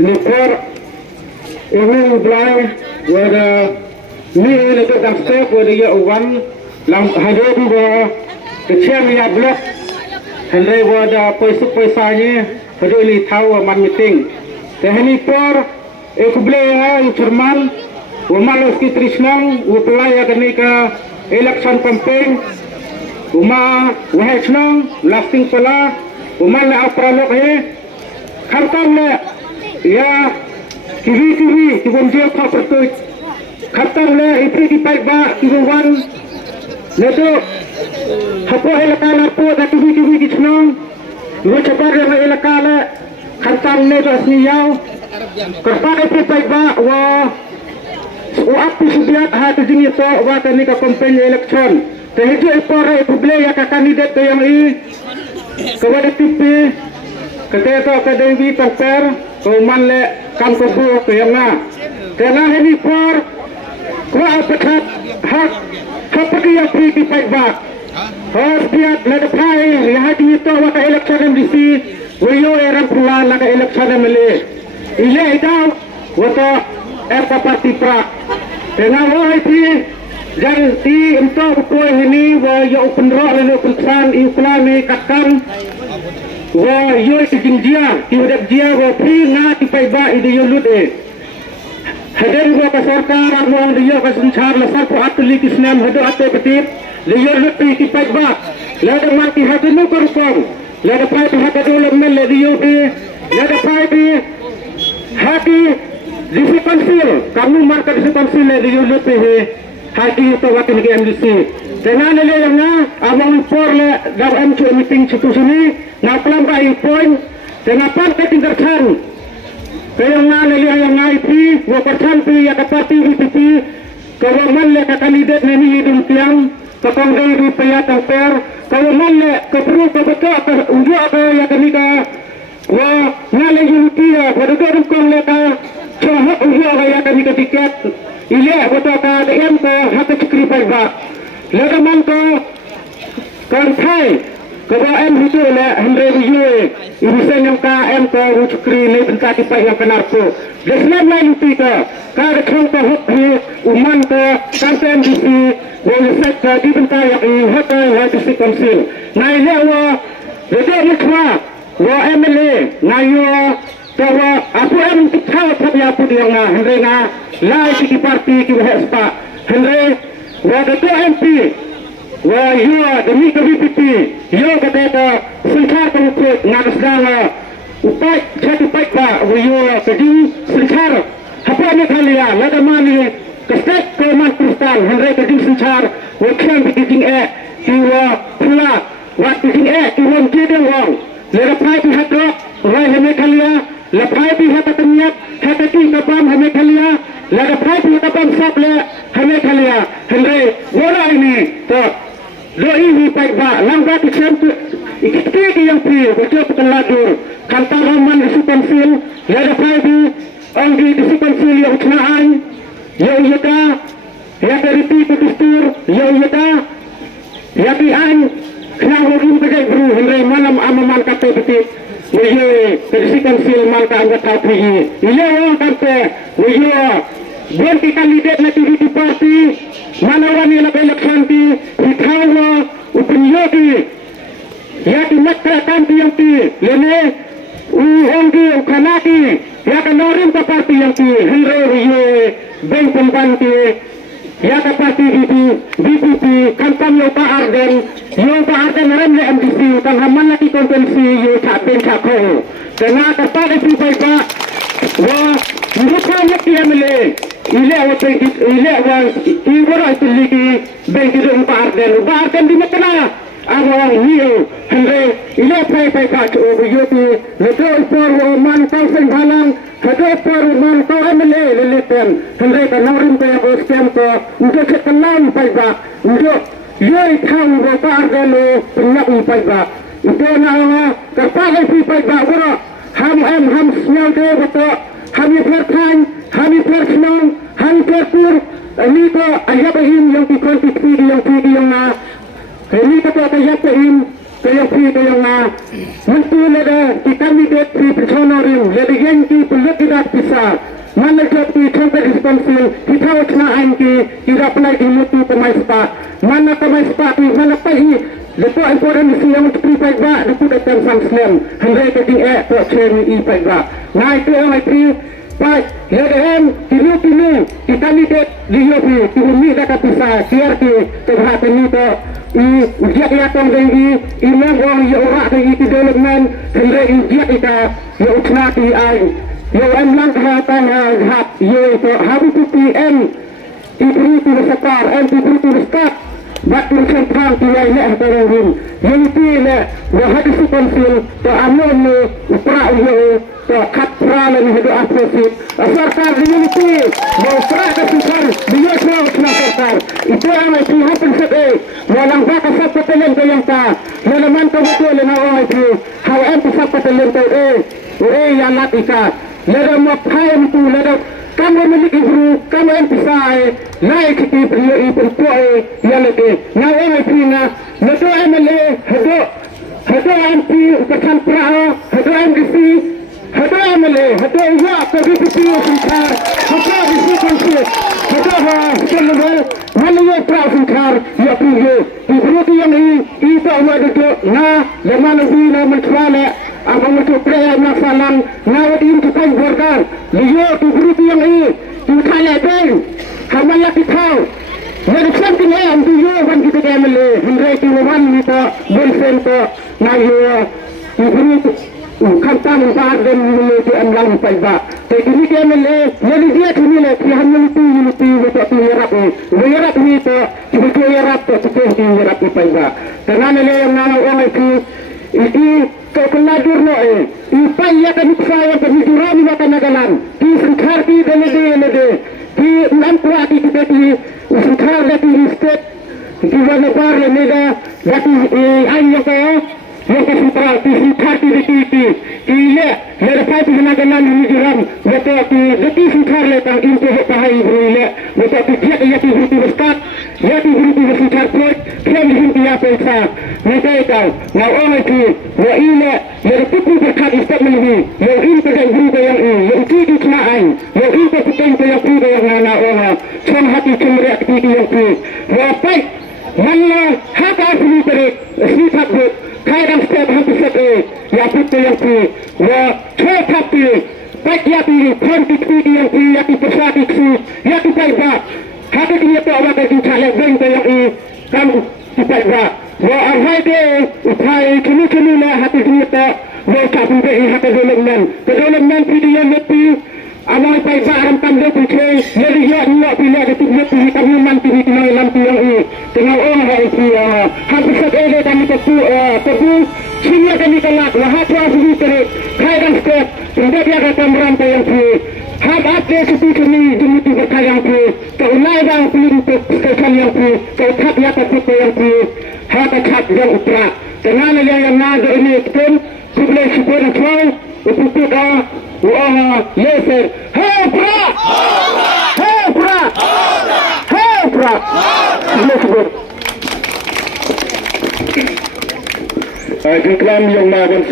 Nipur ini belai wada ni itu dasar wada ya uwan lam hadir juga kecil ya blok hendak wada paisanya hadir li tahu man meeting. Tehni Nipur ekubleha Jerman umalos ki Trisnang upelai akan ke election campaign uma wahechnang lasting pala umal le apralok he khartam le ya kiwi kibon dia kha pertut khatam le ipri ki pai ba kiwan leto hapo elaka la po da kiwi kichnang lo chabar le elaka le khatam le to siyau kerpa ipri pai ba wa api subiat ha tu jini to wa tani ka campaign election tehju ipore publik ya ka kandidat ke yang i kepada TV ketika akademi temper kuman le kam kubu ke yang na kena ini por ko apekat hak seperti yang pergi baik harus biat le depai ya hadi to wa ka election MDC wayo eran pula la ka election mele ile idau wa apa parti pra dengan woi ti dan ti untuk koi ini wa ya open rock le open san iklan ni katkan wa yo kijinjia ti udak dia wa pri na ti pai ba ide yo lude hadir wa ka sarkar wa dia ka sanchar la sar ko atli kisnam hado ate petip le yo lude ti pai ba la da ma ti hadu no kor kom la da pai ti hadu le mel le yo ti la da pai ti hati disi konsil kamu marka disi konsil le yo lude he hati itu wakil ke MDC dengan le yang na among for le daw MQ meeting situ sini na pelam ka ipon dengan pan ke tingkarkan kaya nga le yang na ipi wa karkan pi ya kapati VPP kawaman le ka kandidat ni hidung tiang ka kongre di paya temper kawaman le ka pro ka beto ka unju ka ya kanika wa ngale unity ya pada dorong kong le ka chohok unju ka ya kanika tiket ile beto ka DM ko hak cukri pai ba le man ko kon thai ko ba em hitu le hendre yue ibu senyam ka em ko cukri le benta ti pai yang kenar ko deslam la yuti ka de khong ko hok hi uman ko campaign di wo set ka di benta ya i hot ha di konsil nai le wa de ni khwa wa MLA nai yo bahwa aku em tikau tapi apa dia nga hendre nga lai di parti ki hespa hendre wa de MP wa yo demi ke VPP yo kata ka sengkar ko ngas dala upai jadi baik ba wa yo kedi sengkar apa ni khalia lada mani kesek ko man kristal hendre kedi sengkar wa khan biking ki wa pula wa biking ki won kideng wong le pai ki hadro rai heme khalia lepai pi hata teniak hata ti kapam hame khalia la lepai pi kapam sap le hame khalia hendre wala ini to lo ini pai ba langga ti sempu ikitke ki yang pi bejo peladur kanta roman isu konsil la lepai pi anggi isu konsil yang cnaan yo yata ya dari pi putustur yo yata ya pi an kena hukum ke guru hendre malam amaman kate beti Wiyo, tersikan silman ka anggota PI. Iya orang kante, wiyo, bukan ki kandidat na TVT party, mana wani la election ti, itawa upinyo ti, ya ti makra kanti yang ti, lene, uhongki ukanaki, ya kanorin ka party yang ti, henre wiyo, beng pembanti, ya ka party VPP, kantam yo pa arden rem le MDC kan haman lagi kontensi yo capen cako tengah kepada si baik wa muka yak MLA ile wa ibora itu lagi bagi dong arden di mana awang hiu hendre ile pai ka to yo tu leto por man kau senghalang hado por man kau MLA leleten hendre kan norim ko yang scam ko untuk kekelan pai ba untuk yoi thang ro par gelo pinyak upai ba ito na kapag ay pai ba wala ham smell de beto ham perthan ham persnong ham persur ini ko ayat him yang dikontribui yang na ini ko ayat him ke yang free ke yang mentu leda kita kandidat free personarim leda yang ki peluk tidak bisa mana jadi contoh responsil kita wacana anki tidak pernah dimutu pemain sepak mana pemain sepak mana pahi lepas important yang untuk free ba depu datang sang slam hendai ke di to chen i ba nah itu yang free baik leda tilu kita kandidat liyopi turuni dah bisa siarti terhadap itu ujian yang tinggi ini orang yang orang tinggi development hendai ujian kita yang ucnati ai yang emlang kehatan hak yang habis PM itu sekar itu sekar batu sentral tiada yang terangin yang itu yang hadis konsil to anon upra yang to katra dan hidup asosiat serta unity mau serta sukar dia semua serta itu yang itu happen sedih walang baka satu peleng yang ta leleman kebetulan yang orang itu how em satu peleng tu yang lat ika leda mau payah itu leda kamu memiliki guru kamu yang pisai naik kita beri perempuan yang lebih nah orang itu leda MLA hado MP kesan perahu hado MDC hado MLA hado iya KBPP singkar hado isi konsil hado seluruh mana yang perahu singkar ya punya guru yang ini itu awak itu nah lemah lebih mencari apa macam pria masalah nawat ini tukang border lihat guru yang ini kita lebih hamanya kita Jadi something yang dia wan kita kemale hendai tu wan kita bolsen to nayo guru kanta mumpat dan menuju amlang paiba jadi ni kemale jadi dia ini le dia menuju untuk menyerap ni to kita menyerap to kita menyerap paiba dengan le yang nama orang itu ini kelajur no upaya kami saya penjuran mata nagalan di sengkarti lede di nampuati kita di sengkar lagi state di mana bar leda lagi ayah kaya yang kesempatan di sengkarti di ile lepas itu nagalan penjuran betul di sengkar leda itu pahai ile betul dia yang di besar yang di sengkar pun dia di apa itu mereka itu now orang itu wa ile lepas itu berkat istimewa ini yang ini kerja guru yang ini yang itu kenaan yang itu penting yang guru yang mana orang cuma hati cemeriak itu yang itu apa mana hak asli terik sifat but kadang setiap hati sedih yang itu yang itu wa cepat itu baik yang itu konflik yang itu yang itu pesat itu yang itu baik hati dia tu awak itu calek beng yang ini kamu baik wa arhai de upai kini lah hati dia tu wa capu de hati development video lebih awal baik bahan pandai pucai jadi dia pilih itu lebih kami nanti kita nanti yang ini dengan orang itu hampir sekali kami tepu sini kami kelak wahai asli terik kadang step tidak dia kata merantai yang itu hab ada seperti ini demi berkali yang itu kau naik yang pelintut sekali yang itu kau tak ya tetap yang itu hab cat yang utara dengan yang nada ini pun kubla syukur tuan untuk kita wah leser hepra leser iklan yang makan